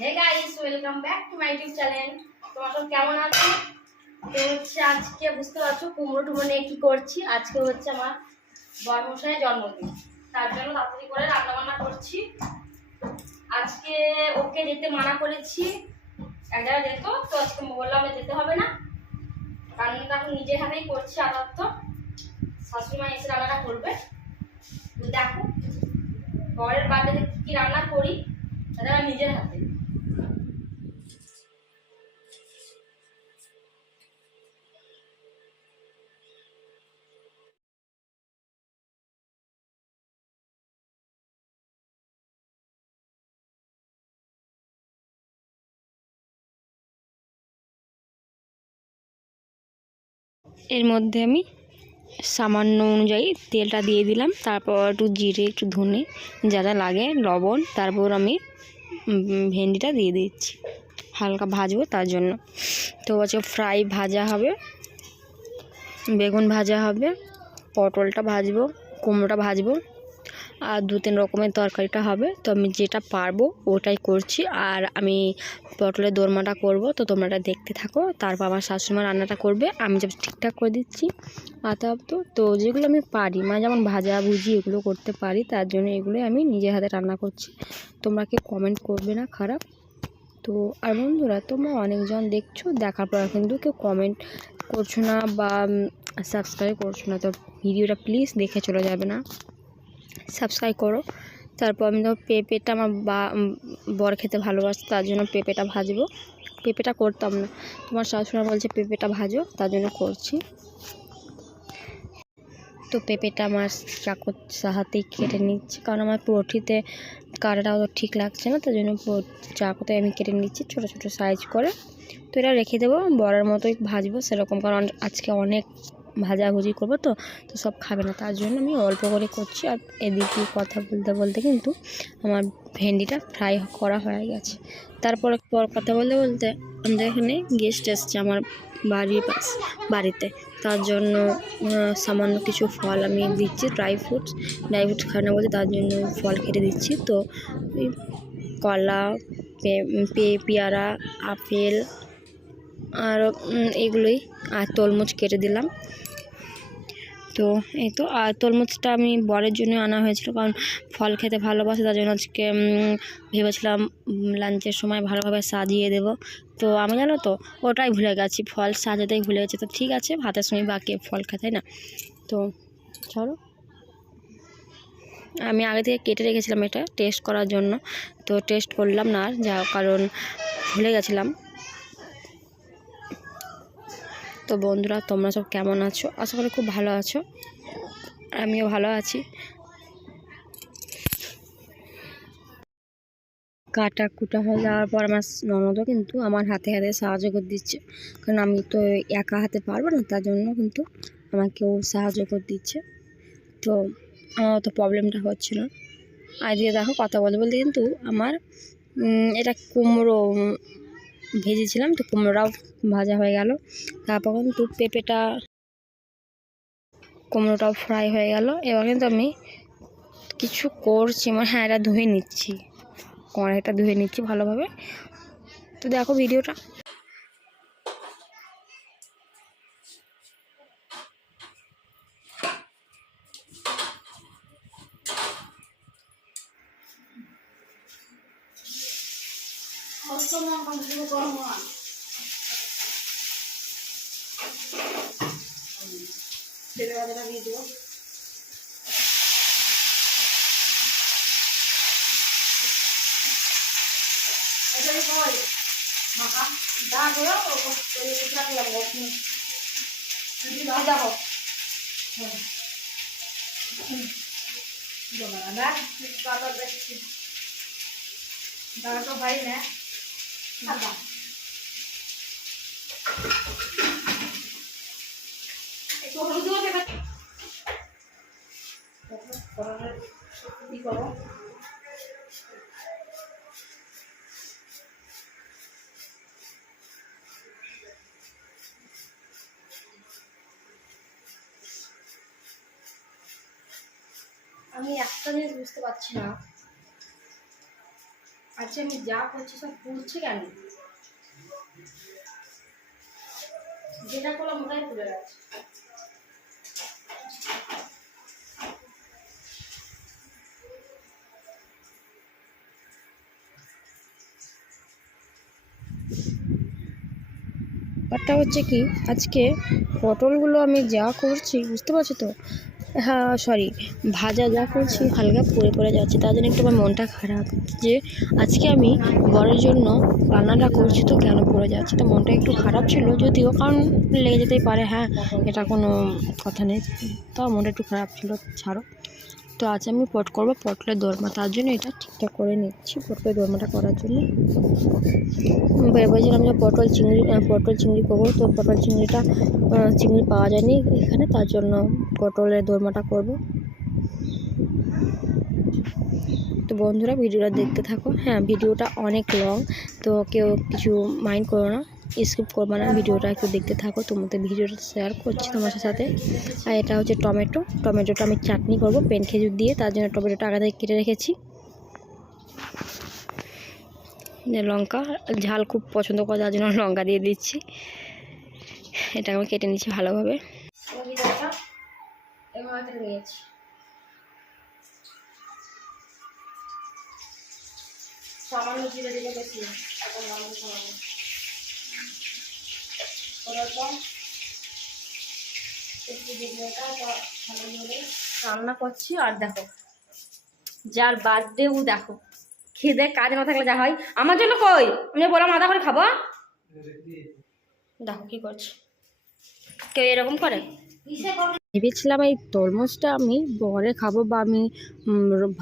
Hey guys, welcome back to my YouTube channel. তোমরা সব কেমন আছো? তো হচ্ছে আজকে বুঝতে পারছো কুমড়ো টুমড়ো নিয়ে কি করছি। আজকে হচ্ছে আমার বড়মশাইয়ের জন্মদিন, তার জন্য তাড়াতাড়ি করে রান্না বান্না করছি। আজকে ওকে যেতে মানা করেছি, এক জায়গায় যেত, তো আজকে বললাম যেতে হবে না, রান্নাটা এখন নিজের হাতেই করছি। আপাতত শাশুড়ি মা এসে রান্নাটা করবে। দেখো পরের বার্থডেতে কি রান্না করি, সেটা নিজের হাতে। এর মধ্যে আমি সামান্য অনুযায়ী তেলটা দিয়ে দিলাম, তারপর একটু জিরে, একটু ধনে, যা যা লাগে, লবণ, তারপর আমি ভেন্ডিটা দিয়ে দিচ্ছি, হালকা ভাজবো তার জন্য। তো হচ্ছে ফ্রাই ভাজা হবে, বেগুন ভাজা হবে, পটলটা ভাজবো, কুমড়োটা ভাজবো, আর 2-3 রকমের তরকারিটা হবে। তো আমি যেটা পারবো ওটাই করছি, আর আমি পটলের দোরমাটা করব। তো তোমরা এটা দেখতে থাকো, তারপর আমার শাশুড়িমা রান্নাটা করবে, আমি সব ঠিকঠাক করে দিচ্ছি আপাতত। তো যেগুলো আমি পারি, মানে যেমন ভাজা ভুজি এগুলো করতে পারি, তার জন্য এগুলোই আমি নিজের হাতে রান্না করছি। তোমরা কেউ কমেন্ট করবে না খারাপ। তো আর বন্ধুরা, তোমরা অনেকজন দেখছো, দেখার পর কিন্তু কেউ কমেন্ট করছো না বা সাবস্ক্রাইব করছো না। তো ভিডিওটা প্লিজ দেখে চলে যাবে না, সাবস্ক্রাইব করো। তারপর আমি তো পেঁপেটা আমার বর খেতে ভালোবাসে, তার জন্য পেঁপেটা ভাজবো। পেঁপেটা করতাম না, তোমার শাশুড়ি বলছে পেঁপেটা ভাজো, তার জন্য করছি। তো পেঁপেটা আমার চাকুর সাহায্যেই কেটে নিচ্ছি, কারণ আমার পটিতে কাটাটাও তো ঠিক লাগছে না, তার জন্য চাকুতে আমি কেটে নিচ্ছি ছোটো ছোটো সাইজ করে। তো এটা রেখে দেবো, বড়ার মতোই ভাজবো সেরকম, কারণ আজকে অনেক ভাজাভুজি করবো, তো সব খাবে না, তার জন্য আমি অল্প করে করছি। আর এদিকে কথা বলতে বলতে কিন্তু আমার ভেন্ডিটা ফ্রাই করা হয়ে গেছে। তারপর কথা বলতে বলতে আমাদের এখানে গেস্ট এসছে আমার বাড়িতে, তার জন্য সামান্য কিছু ফল আমি দিচ্ছি, ড্রাই ফ্রুটস খাওয়ানো বলতে, তার জন্য ফল কেটে দিচ্ছি। তো ওই কলা, পেয়ারা, আপেল আর এগুলোই, আর তরমুজ কেটে দিলাম। তো এই তো, আর তরমুজটা আমি বরের জন্য আনা হয়েছিল, কারণ ফল খেতে ভালোবাসে, তার জন্য আজকে ভেবেছিলাম লাঞ্চের সময় ভালোভাবে সাজিয়ে দেব। তো আমি জানো তো ওটাই ভুলে গেছি, ফল সাজাতেই ভুলে গেছি। তো ঠিক আছে, ভাতের সময় বাকি ফল খাতে না। তো চলো, আমি আগে থেকে কেটে রেখেছিলাম এটা টেস্ট করার জন্য, তো টেস্ট করলাম না আর, যা কারণ ভুলে গেছিলাম। তো বন্ধুরা, তোমরা সব কেমন আছো? আশা করি খুব ভালো আছো, আমিও ভালো আছি। কাটা কুটা হয়ে যাওয়ার পর আমার ননদও কিন্তু আমার হাতে হাতে সাহায্য করে দিচ্ছে, কারণ আমি তো একা হাতে পারবো না, তার জন্য কিন্তু আমাকেও সাহায্য করে দিচ্ছে। তো আমার অত প্রবলেমটা হচ্ছে না। আর দিয়ে দেখো কথা বলতে বলতে কিন্তু আমার এটা কুমড়ো ভেজেছিলাম, তো কুমড়োটাও ভাজা হয়ে গেল। তারপর কিন্তু কুমড়োটাও ফ্রাই হয়ে গেল। এবার কিন্তু আমি কিছু করছি, মানে হ্যাঁ, এটা ধুয়ে নিচ্ছি, কড়াইটা ধুয়ে নিচ্ছি ভালোভাবে। তো দেখো ভিডিওটা। দিয়ে দেবো। মাখা দা গেল যাবো দাদা তো ভাই না দাদা একটু হলুদ দেবো কি করো। আমি একটা জিনিস বুঝতে পারছি না, আচ্ছা আমি যা করছি সব পুড়ছে কেন? যেটা করলাম ওটাই পুড়ে গেছে। ব্যাপারটা হচ্ছে কি, আজকে পটলগুলো আমি যা করছি বুঝতে পারছো তো, হ্যাঁ সরি, ভাজা যা করছি হালকা পুড়ে পড়ে যাচ্ছে, তার জন্য একটু আমার মনটা খারাপ যে আজকে আমি বরের জন্য রান্নাটা করছি তো কেন পড়ে যাচ্ছে, তো মনটা একটু খারাপ ছিল, যদিও কারণ লেগে যেতেই পারে, হ্যাঁ এটা কোনো কথা নেই, তাও মনটা একটু খারাপ ছিল, ছাড়ো। তো আজ আমি করবো পটলের দোরমা, তার জন্য এটা ঠিকঠাক করে নিচ্ছি। পটলের দোরমাটা করার জন্য ভেবেছিলাম যে পটল চিংড়ি করবো, তো পটল চিংড়ি পাওয়া যায়নি এখানে, তার জন্য পটলের দোরমাটা করব। তো বন্ধুরা ভিডিওটা দেখতে থাকো। হ্যাঁ ভিডিওটা অনেক লং, তো কেউ কিছু মাইন্ড করো না, স্কিপ করবো না, ভিডিওটা একটু দেখতে থাকো। তোমাদের ভিডিওটা শেয়ার করছি তোমার সাথে। আর এটা হচ্ছে টমেটোটা আমি চাটনি করব পেন খেজুর দিয়ে, তার জন্য টমেটোটা আগে থেকে কেটে রেখেছি। লঙ্কা ঝাল খুব পছন্দ করে, তার জন্য লঙ্কা দিয়ে দিচ্ছি। এটা আমি কেটে নিচ্ছি ভালোভাবে। এভাবে কেটে নিয়েছি। সামান্য জিরে দিলে বেশি না, এখন সামান্য রান্না করছি। আর দেখো যার বার্থডে ও দেখো খেদে কাজ না থাকলে যা হয়। আমার জন্য কই আমি বললাম আধা করে খাবো, দেখো কি করছে, কেউ এরকম করে? ভেবেছিলাম এই তরমুজটা আমি বরে খাবো বা আমি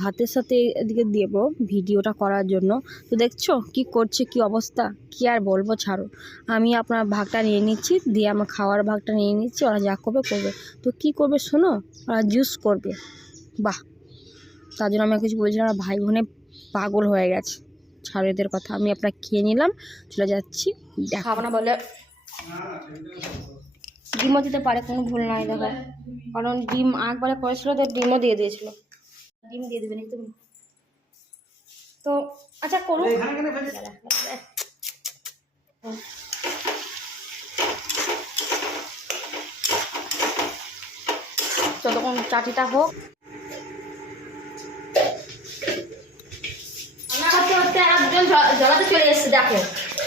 ভাতের সাথে এদিকে দেবো ভিডিওটা করার জন্য। তো দেখছো কি করছে, কি অবস্থা, কি আর বলবো, ছাড়ো। আমি আপনার ভাগটা নিয়ে নিচ্ছি, দিয়ে আমার খাওয়ার ভাগটা নিয়ে নিচ্ছি, ওরা যা করবে করবে। তো কি করবে শোনো, ওরা জুস করবে, বাহ, তার জন্য আমি কিছু বলছিলাম, আমার ভাই বোনে পাগল হয়ে গেছে, ছাড়ো এদের কথা। আমি আপনার খেয়ে নিলাম, চলে যাচ্ছি। খাবো না বলে ডিমও দিতে পারে, কোনো ভুল নাই দেখো, কারণ ডিম একবারে করেছিল তো ডিমও দিয়ে দিয়েছিল। ডিম দিয়ে দেবে নাকি তুমি? তো আচ্ছা করো, যতক্ষণ চাটিটা হোক। করতে করতে একজন জলাতে চলে এসছে, দেখো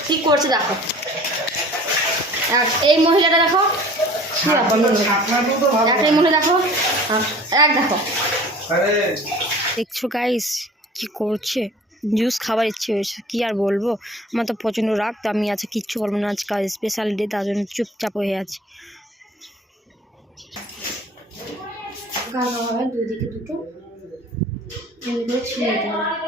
কি করছে, দেখো এই মহিলাটা দেখো, এই মহিলা দেখো, দেখো দেখছো গাইস কি করছে, জুস খাবার ইচ্ছে হয়েছে, কি আর বলবো। আমার তো প্রচণ্ড রাগ, তো আমি আজকে কিচ্ছু বলবো না, আজকে স্পেশাল ডে, তার জন্য চুপচাপ হয়ে আছি। দুদিকে দুটো ছিঁড়ে দিতে হবে।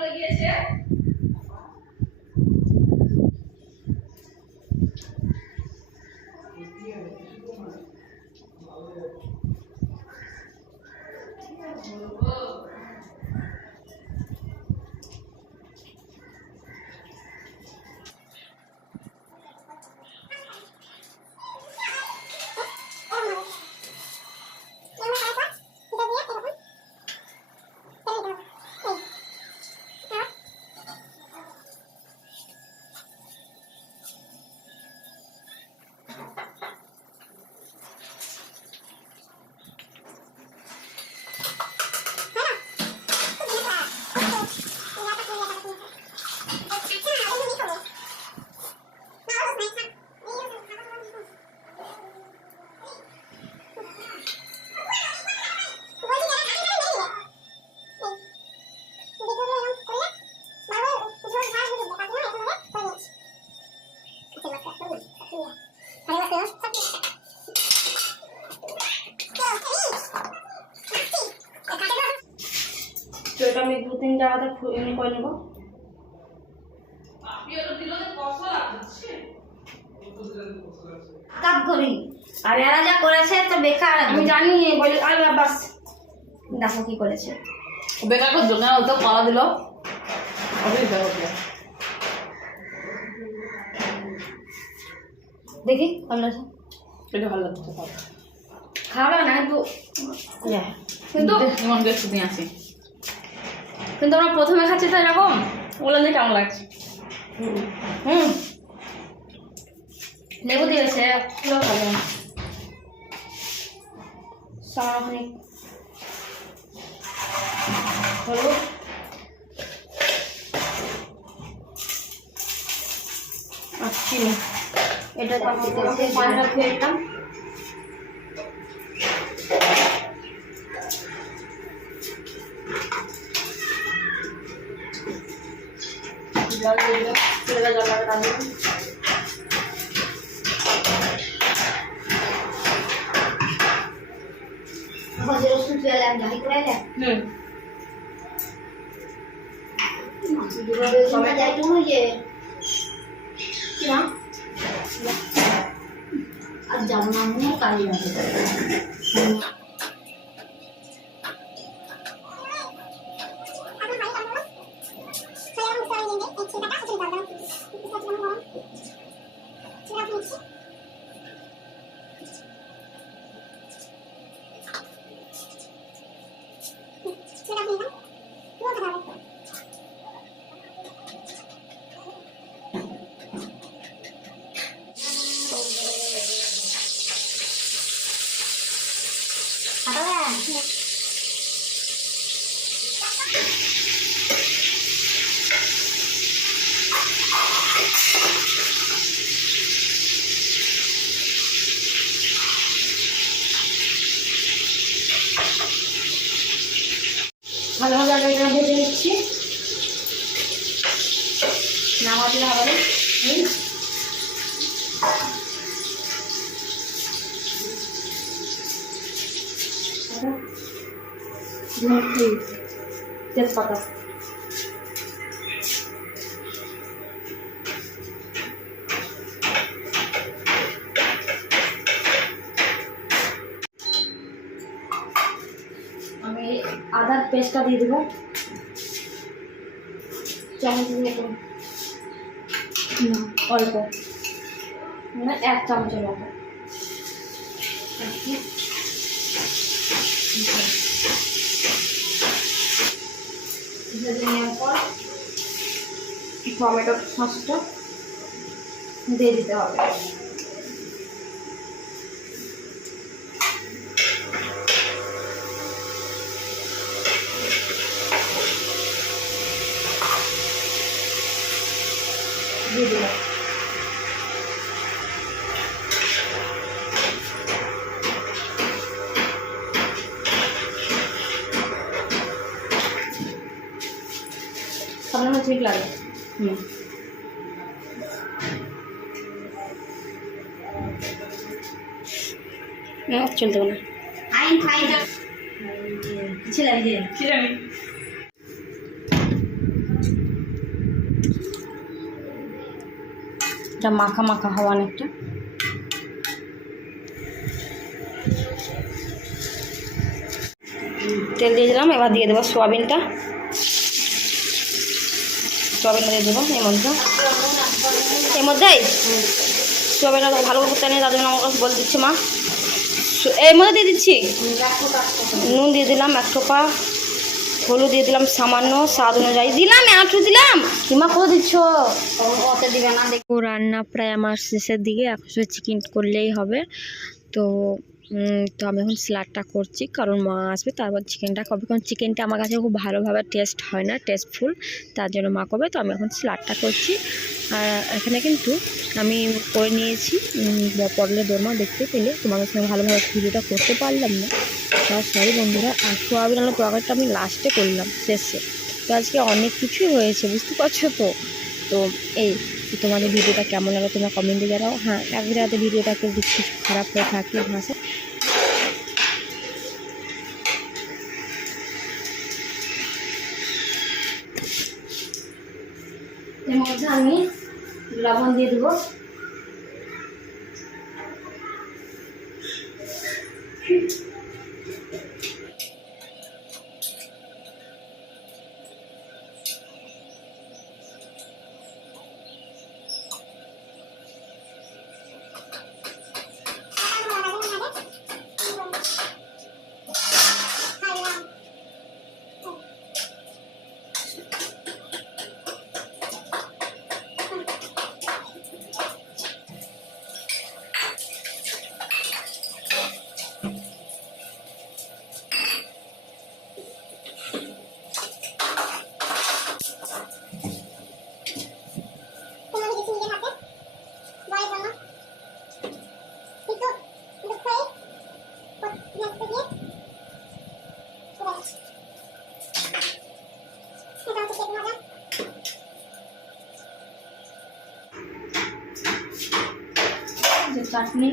তো এটা আমি 2-3 জায়গাতে এমনি করে নেবো। কাপ করি আর এরা যা করেছে তো বেকার, আমি জানি বলি। আর বাস দেখো কি করেছে, বেকার করছো না, ও তো কলা দিল। দেখি ভালো আছে, এটা ভালো লাগছে, খাওয়া না কিন্তু কিন্তু আমরা প্রথমে খাচ্ছি তো এরকম, ওগুলো দিয়ে কেমন লাগছে? হুম, লেবু দিয়েছে, পুরো ভালো। সামান্য হলুদ, আর চিনি। এটা পানিটা খেয়ে দিতাম। জল দিয়ে দিল, জল লাগা রসুন পেলাম ঝালি করে আর যাবো না মনে কালি লাগে। ভালো ভালো আগে এটা ভেজে নিচ্ছি, নামাতে হবে। তেজপাতা, আমি আদার পেস্টটা দিয়ে দেবো চামচ মতো, অল্প মানে 1 চামচের মতো। ভেজে নেওয়ার পর টমেটো সসটা দিয়ে দিতে হবে। দিয়ে দিলাম। সামনে ঠিক লাগে। চলতে না এটা মাখা মাখা হওয়া অনেকটা। তেল দিয়ে দিলাম, এবার দিয়ে দেবো সোয়াবিনটা। সোয়াবিনটা দিয়ে দেবো এর মধ্যেই সোয়াবিনটা ভালো করতে নেই, তার জন্য আমার কাছে বলে দিচ্ছে মা। এর মধ্যে দিয়ে দিচ্ছি নুন দিয়ে দিলাম 1 টোপা, হলুদ দিয়ে দিলাম সামান্য, স্বাদ অনুযায়ী দিলাম, একটু দিলাম। কিমা করে দিচ্ছ, ওতে দিবে না। দেখো রান্না প্রায় আমার শেষের দিকে, এখন চিকেন করলেই হবে। তো আমি এখন স্যালাডটা করছি, কারণ মা আসবে তারপর চিকেনটা করবে, কারণ চিকেনটা আমার কাছে খুব ভালোভাবে টেস্ট হয় না, টেস্টফুল, তার জন্য মা করবে। তো আমি এখন স্যালাডটা করছি। আর এখানে কিন্তু আমি করে নিয়েছি পটলের দোরমা, দেখতে পেলে তোমাদের সঙ্গে ভালোভাবে ভিডিওটা করতে পারলাম না, তার সরি বন্ধুরা। আর সোয়াবিন আলুর তরকারিটা আমি লাস্টে করলাম, শেষে। তো আজকে অনেক কিছুই হয়েছে, বুঝতে পারছো তো। তো এই তোমাদের ভিডিওটা কেমন লাগলো তোমরা কমেন্টে জানাও। হ্যাঁ, এক রাতে ভিডিওটাকে কিছু খারাপ হয়ে থাকে ভাষা, এর মধ্যে আমি লবণ দিয়ে দেবো। চাটনি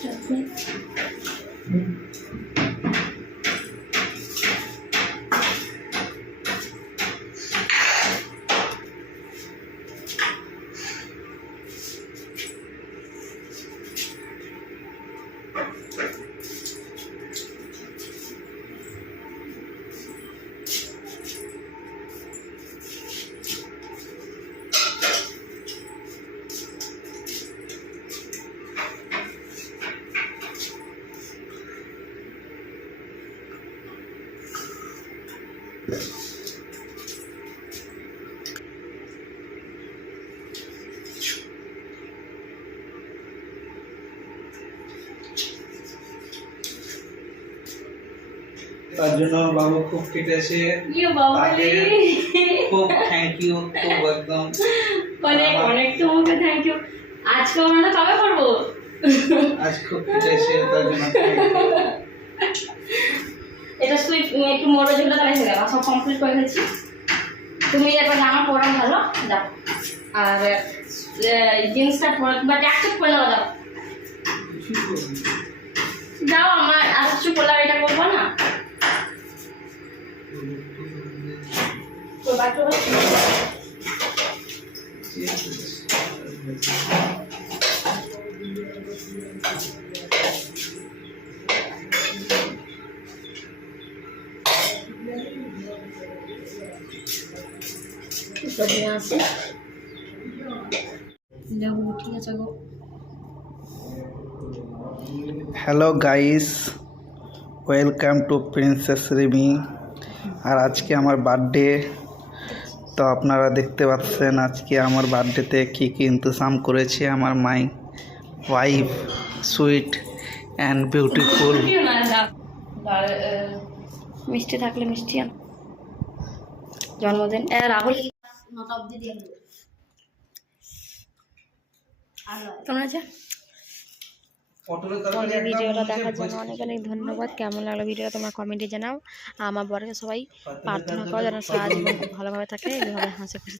চাটনি তার জন্য বাবু খুব কেটেছে, ইয়ে বাবা তাকে খুব থ্যাংক ইউ, খুব একদম অনেক অনেক তোমাকে থ্যাংক ইউ। আজকে আমরা কবে করবো? আজ খুব কেটেছে তার জন্য thank you। এটা শুধু একটু মোটা ঝোলটা তাহলে হয়ে গেল, সব কমপ্লিট করে ফেলছি। তুমি এবার জামা পরা ভালো যাও, আর জিন্সটা পরা বা ট্যাক্সট পরে নেওয়া যাও। যাও, আমার আর কিছু বললে এটা করবো না। তো বাকি সব নিয়ে আসি যাবো, ঠিক আছে গো। Hello guys, welcome to Princess Rimi. আর আজকে আমার বার্থডে, তো আপনারা দেখতে পাচ্ছেন আজকে আমার বার্থডেতে কী কী ইন্তজাম করেছে আমার my wife, sweet and beautiful. মিষ্টি থাকলে মিষ্টি আন। জন্মদিন রাহুল কেমন আছে? ভিডিওটা দেখার জন্য অনেক অনেক ধন্যবাদ। কেমন লাগলো ভিডিওটা তোমরা কমেন্টে জানাও। আমার বরকে সবাই প্রার্থনা করো যেন সারা জীবন খুব ভালোভাবে থাকে, এইভাবে হাসি খুশি